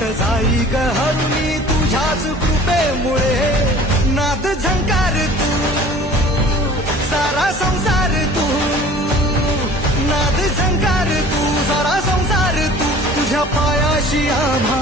संकट जाई ग हरुनी तुझ्याच कृपेमुळे नाद झंकार तू सारा संसार तू नाद झंकार तू सारा संसार तू तुझ्या पायाशी आम्हा